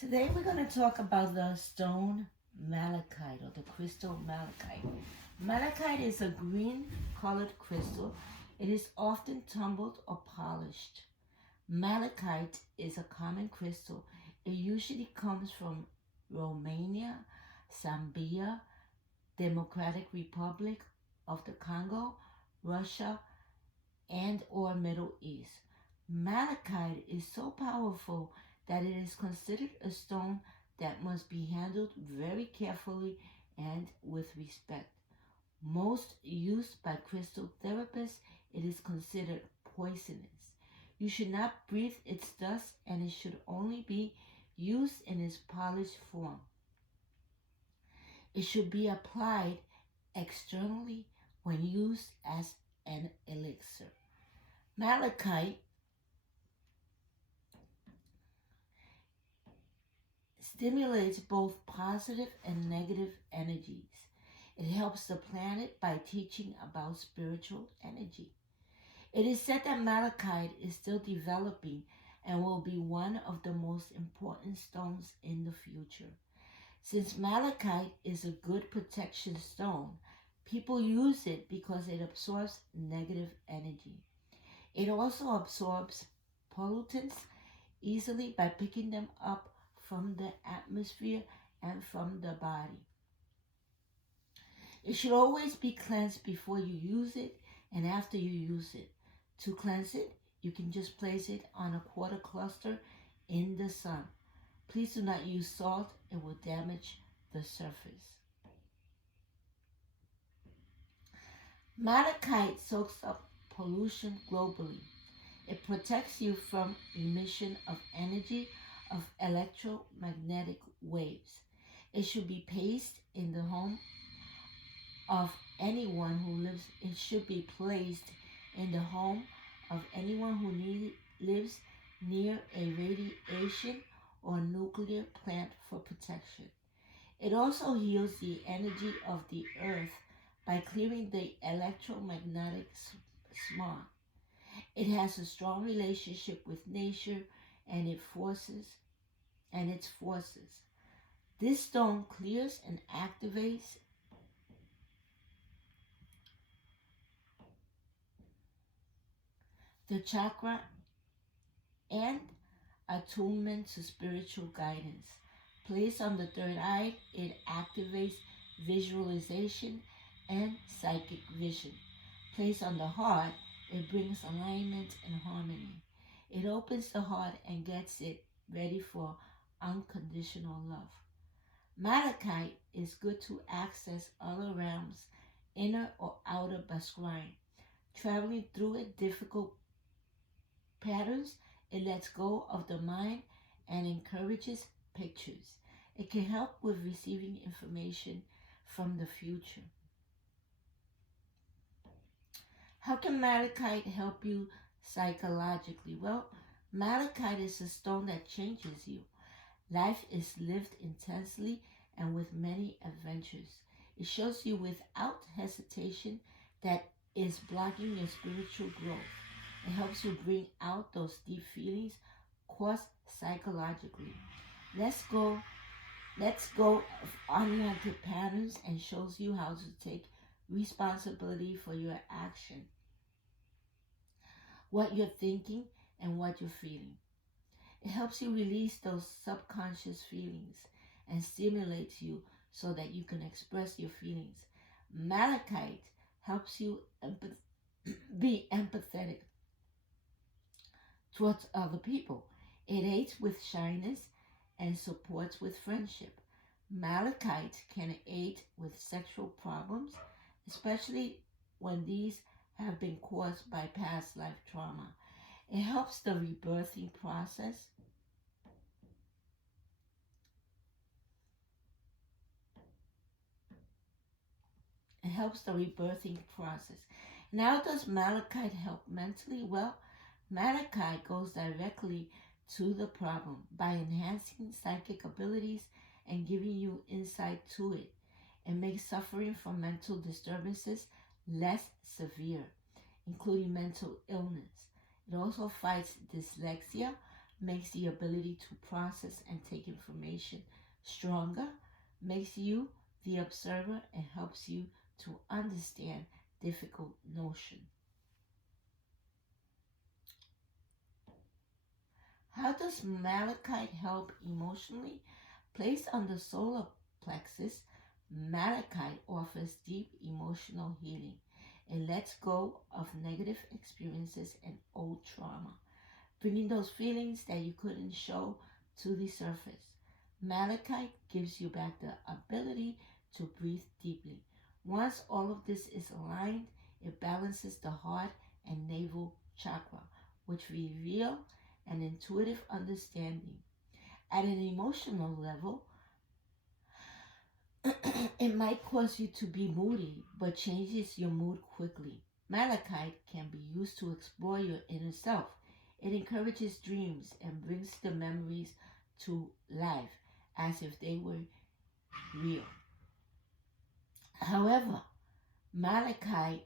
Today we're going to talk about the stone malachite or the crystal malachite. Malachite is a green colored crystal. It is often tumbled or polished. Malachite is a common crystal. It usually comes from Romania, Zambia, Democratic Republic of the Congo, Russia, and or Middle East. Malachite is so powerful that it is considered a stone that must be handled very carefully and with respect. Most used by crystal therapists, it is considered poisonous. You should not breathe its dust and it should only be used in its polished form. It should be applied externally when used as an elixir. Malachite stimulates both positive and negative energies. It helps the planet by teaching about spiritual energy. It is said that malachite is still developing and will be one of the most important stones in the future. Since malachite is a good protection stone, people use it because it absorbs negative energy. It also absorbs pollutants easily by picking them up from the atmosphere and from the body. It should always be cleansed before you use it and after you use it. To cleanse it, you can just place it on a quarter cluster in the sun. Please do not use salt, it will damage the surface. Malachite soaks up pollution globally. It protects you from emission of energy of electromagnetic waves. It should be placed in the home of anyone who lives. It should be placed in the home of anyone who lives near a radiation or nuclear plant for protection. It also heals the energy of the earth by clearing the electromagnetic smog. It has a strong relationship with nature and its forces. This stone clears and activates the chakra and attunement to spiritual guidance. Placed on the third eye, it activates visualization and psychic vision. Placed on the heart, it brings alignment and harmony. It opens the heart and gets it ready for unconditional love. Malachite is good to access other realms, inner or outer by scrying. Traveling through it difficult patterns, it lets go of the mind and encourages pictures. It can help with receiving information from the future. How can malachite help you psychologically? Well, malachite is a stone that changes you. Life is lived intensely and with many adventures. It shows you without hesitation that is blocking your spiritual growth. It helps you bring out those deep feelings caused psychologically. Let's go. Let's go of unwanted patterns and shows you how to take responsibility for your action, what you're thinking, and what you're feeling. It helps you release those subconscious feelings and stimulates you so that you can express your feelings. Malachite helps you be empathetic towards other people. It aids with shyness and supports with friendship. Malachite can aid with sexual problems, especially when these have been caused by past life trauma. It helps the rebirthing process. It helps the rebirthing process. Now, does malachite help mentally? Well, malachite goes directly to the problem by enhancing psychic abilities and giving you insight to it. It makes suffering from mental disturbances less severe, including mental illness. It also fights dyslexia, makes the ability to process and take information stronger, makes you the observer, and helps you to understand difficult notions. How does malachite help emotionally? Placed on the solar plexus, malachite offers deep emotional healing. It lets go of negative experiences and old trauma, bringing those feelings that you couldn't show to the surface. Malachite gives you back the ability to breathe deeply. Once all of this is aligned, it balances the heart and navel chakra, which reveal an intuitive understanding. At an emotional level, it might cause you to be moody, but changes your mood quickly. Malachite can be used to explore your inner self. It encourages dreams and brings the memories to life as if they were real. However, malachite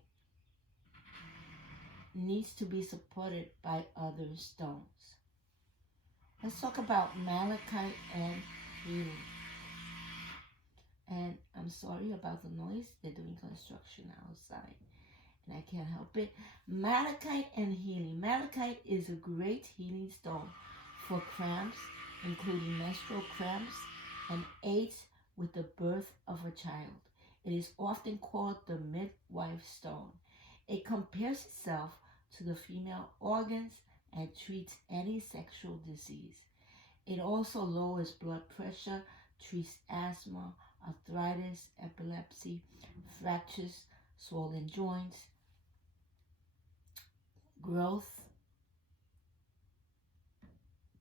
needs to be supported by other stones. Let's talk about malachite and healing. And I'm sorry about the noise. They're doing construction outside, and I can't help it. Malachite and healing. Malachite is a great healing stone for cramps, including menstrual cramps, and aids with the birth of a child. It is often called the midwife stone. It compares itself to the female organs and treats any sexual disease. It also lowers blood pressure, treats asthma, arthritis, epilepsy, fractures, swollen joints, growth,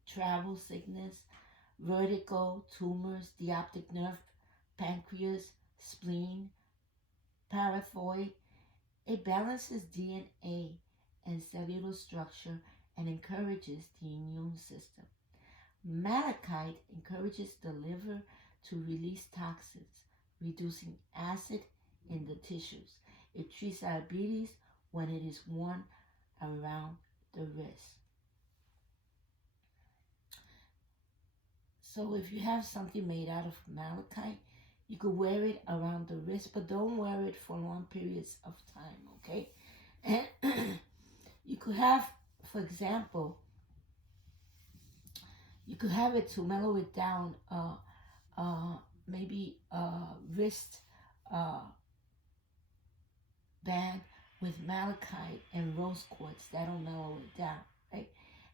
travel sickness, vertigo, tumors, the optic nerve, pancreas, spleen, parathyroid. It balances DNA and cellular structure and encourages the immune system. Malachite encourages the liver to release toxins, reducing acid in the tissues. It treats diabetes when it is worn around the wrist. So if you have something made out of malachite, you could wear it around the wrist, but don't wear it for long periods of time, okay? And you could have, for example, you could have it to mellow it down, maybe a wrist uh, band with malachite and rose quartz. That'll mellow it down, right?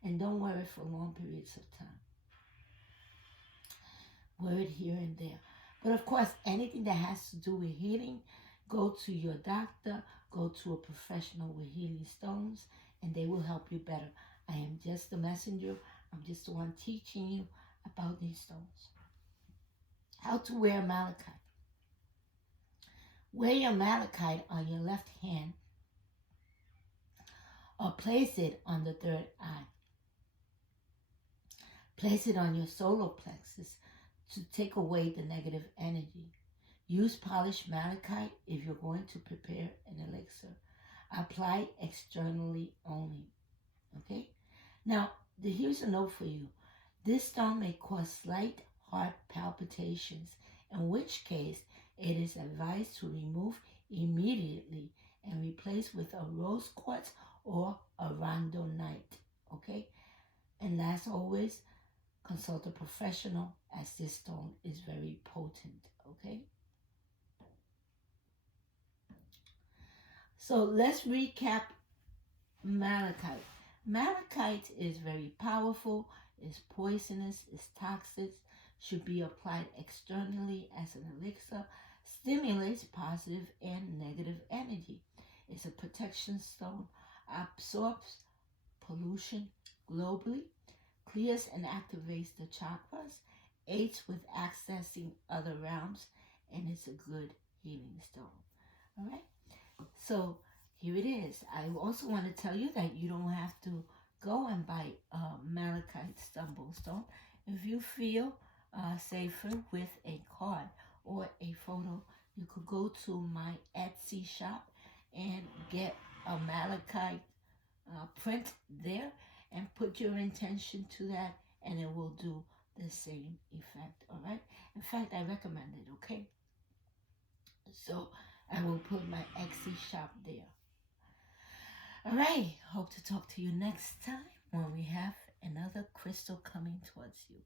And don't wear it for long periods of time. Wear it here and there. But of course, anything that has to do with healing, go to your doctor, go to a professional with healing stones, and they will help you better. I am just the messenger. I'm just the one teaching you about these stones. How to wear malachite. Wear your malachite on your left hand or place it on the third eye. Place it on your solar plexus to take away the negative energy. Use polished malachite if you're going to prepare an elixir. Apply externally only. Okay? Now, here's a note for you. This stone may cause slight heart palpitations, in which case it is advised to remove immediately and replace with a rose quartz or a rhodonite. Okay? And as always, consult a professional as this stone is very potent. Okay? So let's recap malachite. Malachite is very powerful, is poisonous, is toxic, should be applied externally as an elixir, stimulates positive and negative energy. It's a protection stone, absorbs pollution globally, clears and activates the chakras, aids with accessing other realms, and it's a good healing stone. All right? So here it is. I also want to tell you that you don't have to go and buy malachite stone. If you feel safer with a card or a photo, you could go to my Etsy shop and get a malachite print there, and put your intention to that, and it will do the same effect. All right. In fact, I recommend it. Okay. So I will put my Etsy shop there. All right. Hope to talk to you next time when we have another crystal coming towards you.